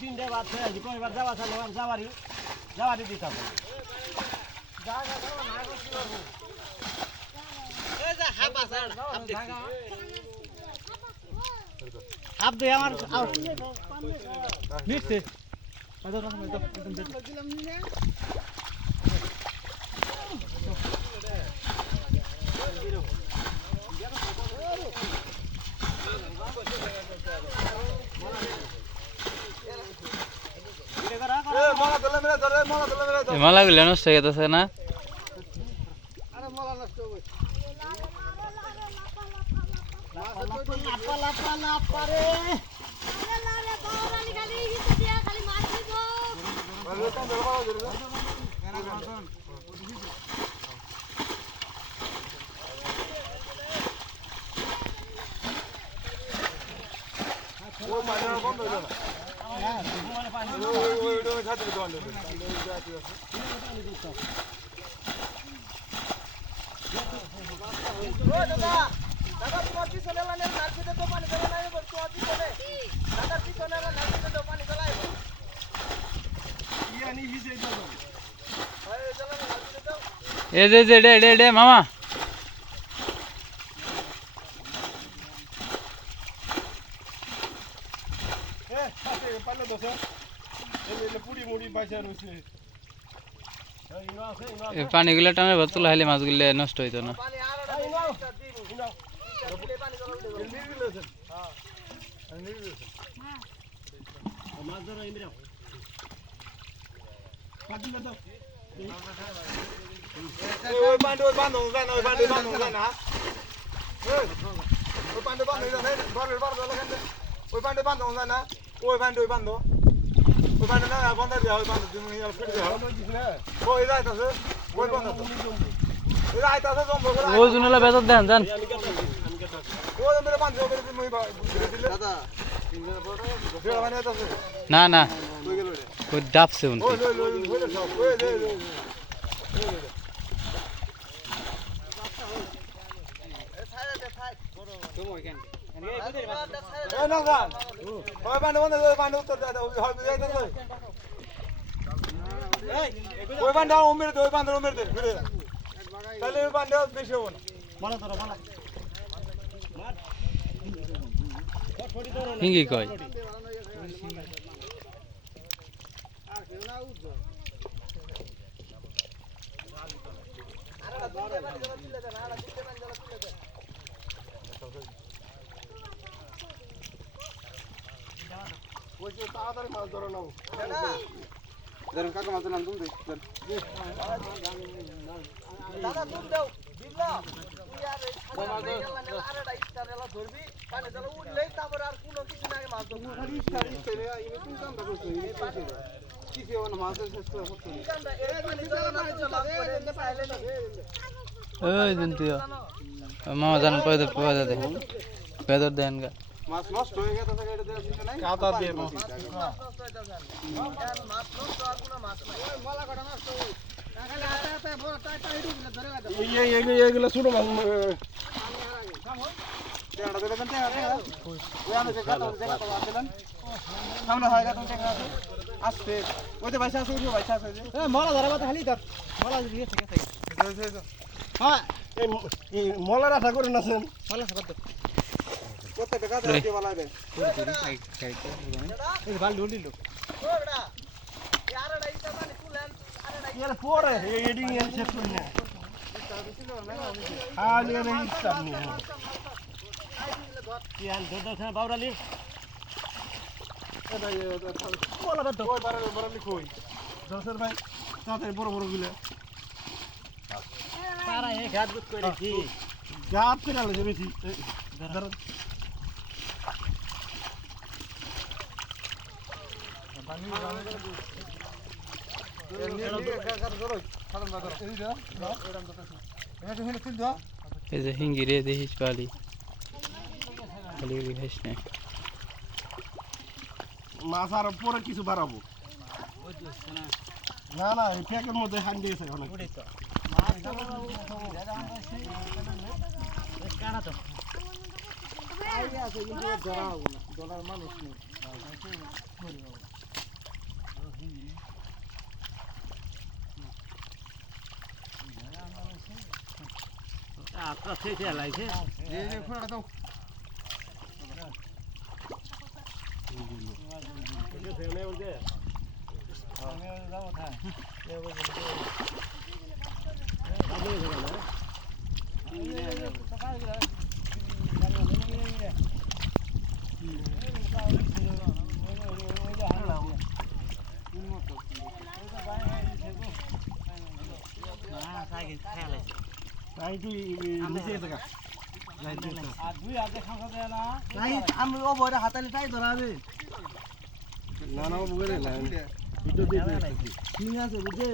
তিনটে বাদ হয়ে আছে কয়বার যাওয়া চালো আর যাওয়ারই দিতে হবে হাফ দে আমার মিটছে মালাগুলো নষ্ট হয়ে গেছে না ডে মামা পানিগুলো টানের ভর তোলা হলে মাছগুলো নষ্ট হইতো না বেতন দেন যান না না ওই ডাবছে হিঙ্গি কয় তাড়াতাড়ি মাছ ধরো নাও কাকা মাছ নাম তুমি দাদা তুমি দাও দিলা তুই আর এই আরেটা ইস্টারেলা ধরবি পানি জল উঠলেই তারপর আর কোনো কিছু না মাছ ধরবি খালি ইস্টারে ইনি তুমি কামটা করছো ইনি পাশে কিছু না মাছ শেষ করে করছো এই কামটা এই পানি জল না চলা করে পাইলে না ওই দিন তুই মামা জান পেদর দেন গা মাছ নষ্ট হয়ে গেছে এটা দেওয়া ছিল নাই কাটা দিয়ে মাছ নষ্ট হয়ে যাবে মাছ নষ্ট আর কোনো মাছ নাই ওই মলা কাটা নষ্ট হই খালি আটা বড় টাটা এগুলো ধরে লাগা এইগুলো ছোট মাছ থামো দেড়া দেবেন তে আরে ওই আমি জায়গা দিলেন সামনে হয় গাতন জায়গা আছে আসছে ওইতে ভাইসা আছে ওই ভাইসা আছে এ মলা ধরা কথা খালি ধর মলা দিয়ে ঠিক আছে হ্যাঁ এই মলা রাখা করে নাছেন মলা সাবাদ কত টাকা দিয়ে বালাবে এই বাল ঢুলি লো ওড়া ইয়ারডা ইটা মানে কুলেন আরেডা ইয়ার পরে এডিং এর সেট করে না খালি রে ইটা নি ইয়ান দদখানা বাউরালি এ ভাই বলা বাদ ওই বারালি কই দশের ভাই তাতে বড় বড় গুলো সারা এক হাত গুত করে কি গাপ করে আলো বেশি ধর পানি গানে এর নিয়ে কাকার ধরো খাদম ধরো এই দাও এরকম কথা এটা হলো তুল দাও এই যে হিঙ্গি রে দেখিস পালি খালি খাইস না মাছ আর পরে কিছু বাড়াবো না না এই প্যাকের মধ্যে হান দিয়েছে অনেক আপনার শেষে লাগছে এই যে খোড়া দাও তাই তুই নিচে থাকা আমি ও বড় হাতালে তাই ধরাবে না না বুঝলে না ভিডিও দিয়ে ঠিক আছে বুঝে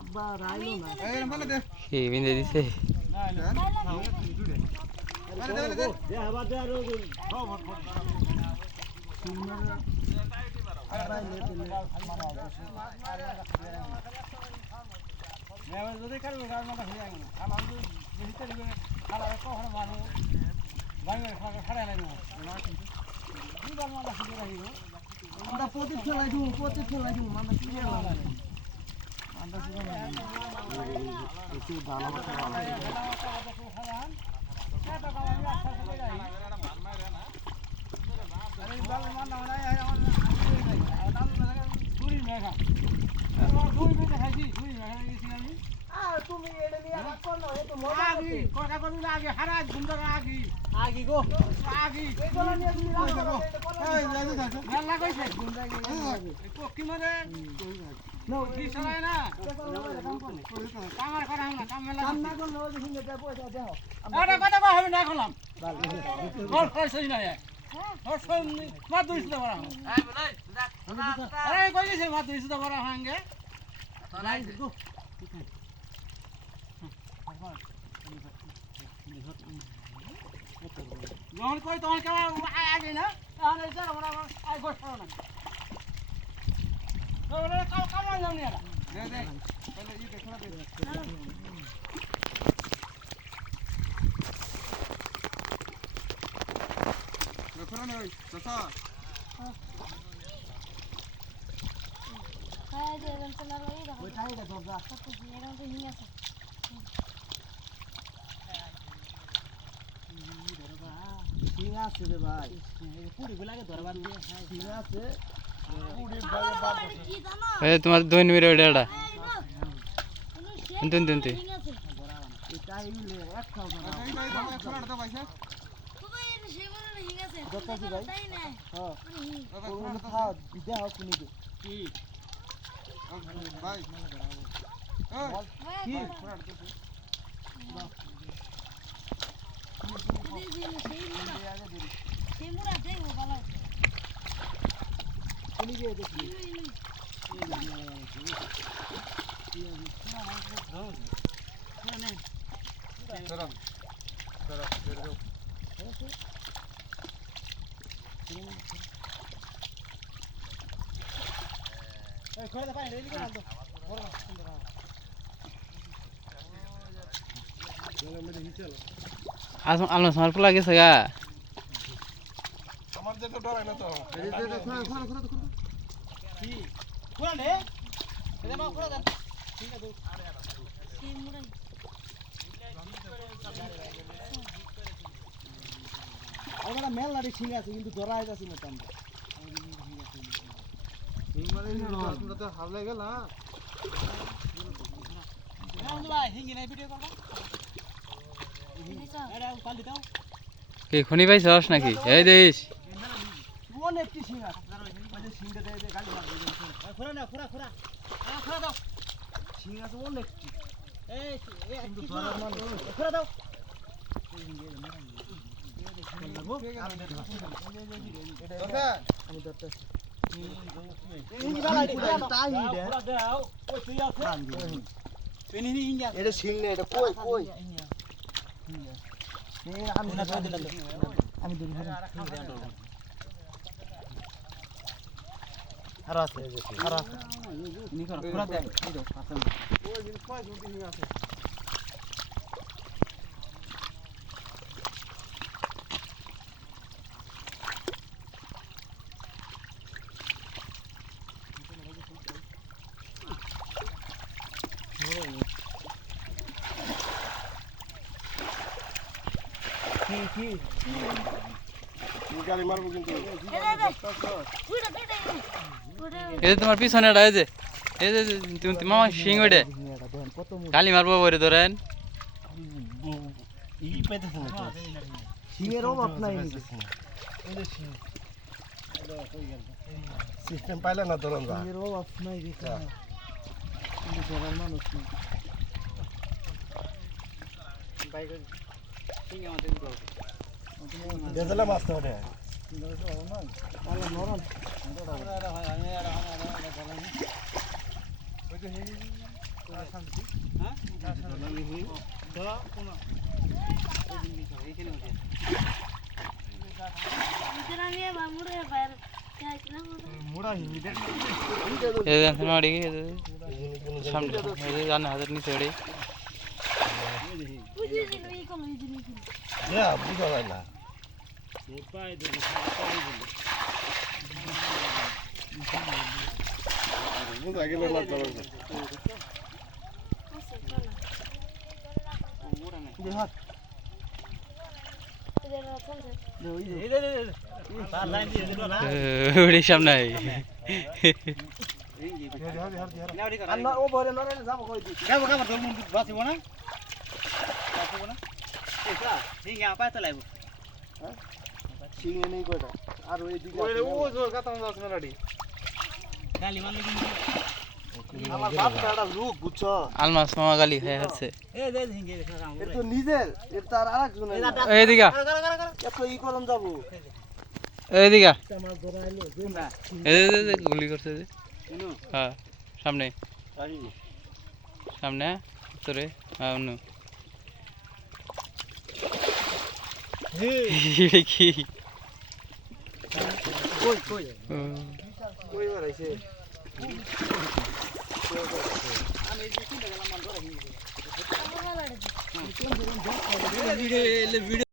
আব্বা রাইলো না এই বলে দে কি বিন্দে দিছে দে আবার দে আর সব যদি কারো গাড়ি না হয়ে যাবে আমার বেশি দিবে খালা কো হরে মানু বাইরে খাড়া লাগবে কি বল মালা শুরু রাখিবো আমরা প্রতি খেলাই দিমু আমরা কি লাগে আমরা শুরু একটু ভালো মতো ভালো আরে বাল মানা না আমার চুরি মেঘা দুই মিনিট খাইছি দুই মেঘা গেছি আমি তুমি এটা নিয়ে রাখ করো এ তো মজা আছে কথা কবি আগে হারাজ সুন্দর আগে আগে গো আগে এগুলো নিয়ে তুমি রাখ করো এই যাই যাই না লাগাইছে গুন্ডা গে কি মানে নো কি চলে না কামার করা না কাম না করলে ওই দিন এটা পয়সা দাও আরে কথা কই হবে না করলাম বল কইছই না ওর সামনে মা দুইশ টাকা বড় এই বলাই আরে কই দিছে মা দুইশ টাকা বড় হাঙ্গে নাই গো যখন কই তখন কেউ আগে না তাহলে যারা বড় আই গোস করো না ওরে কাল কাম না নিয়া দে দে তাহলে ই দেখো না দে দেখো না ওই চাচা ওইটাই দে দরজা ঠিক আছে রে ভাই পুরি গুলাকে ধরবার দিয়ে ঠিক আছে পুরি ভাই বাপ এই তোমার দুই মিনিট ওইটা তিন তিন তিন এটাই লে এক খাও না এই ভাই খোড়া দাও ভাই স্যার দত্তাজি ভাই হ্যাঁ ওগুলো খাও দাও তুমি দে কি ভাই কি খোড়া দাও তুমি গিয়ে দেখি চলো চলো বের দাও এই খোলা পানি রেডি করে দাও বড় সুন্দর চলো মেরে হিচলো আলম সামার পোলা গেছে গা আমার যেটা ডরাই না তো এই যে খোড়া কি খোলা নে এটা মা খোলা দেন ঠিক আছে আমরা মেলা রে ঠিক আছে কিন্তু ধরা হয়ে যাচ্ছে না আমরা হিমারে আমরা তো হাওলে গেল না আমরা হিঙ্গি নাই ভিডিও করব এটা কাল দিতাও কি খুনি পাইছস নাকি এই দেশ অনেক কি সিং আছে ওই সিংটা দেয় দে গালি মারবে খোরা না খোরা খোরা খোরা দাও সিং আছে অনেক কি এই কিন্তু ধরার মানে খোরা দাও আমি ধরতেছি এই বালাই তাই দে খোরা দাও ওই তুই আছে এটা শিং না এটা কই কই আমি ধরি আর আছে নি কর পুরা দেখ এই দাও পাতা ওই দিন কয় দুটি হিং আছে কি গাড়ি মারবো কিন্তু এই যে তোমার পিছনে এই যে তুমি মামা শিং ওইটা কালি মারবো বলে ধরেন ই পেতেছ না তো শিঙের অভাব নাই নাকি এই যে শিং সিস্টেম পাইলে না ধরন যা শিঙের অভাব নাই রে কা এই ধরার মানুষ নেই বাইক শিং আমাদের দেজলা মাছ তো ওটা আলা নরম সামনে হাতের নিচে ওড়ে বুঝা যায় না বুঝা গেল না তো ওড়ে সামনে ও বলে নরে যাব কই দি যাব কামা ধর্ম বাসিব না বাসিব না এসা সিঙ্গা পাইতে লাইব হ্যাঁ সিঙ্গা নেই কয়টা আর ওই দিকে ও জো কাতাম যাস না রেডি গালি মারলে কিন্তু আমার বাপটা একটা লোক বুঝছো আলমাস মামা গালি খায় আছে এ দে সিঙ্গা দেখা কাম এ তো নিজের এর তার আরেকজনের এইদিকে এত ই করন যাব এইদিকে মাছ ধরা আইলো কোনটা এই গুলি করছে যে হ্যাঁ সামনে সামনে তোরে হ্যাঁ অন্য কি কই কই কই বাড়াইছে আমি এই চিন্তা গেলাম মান ধরা হিনি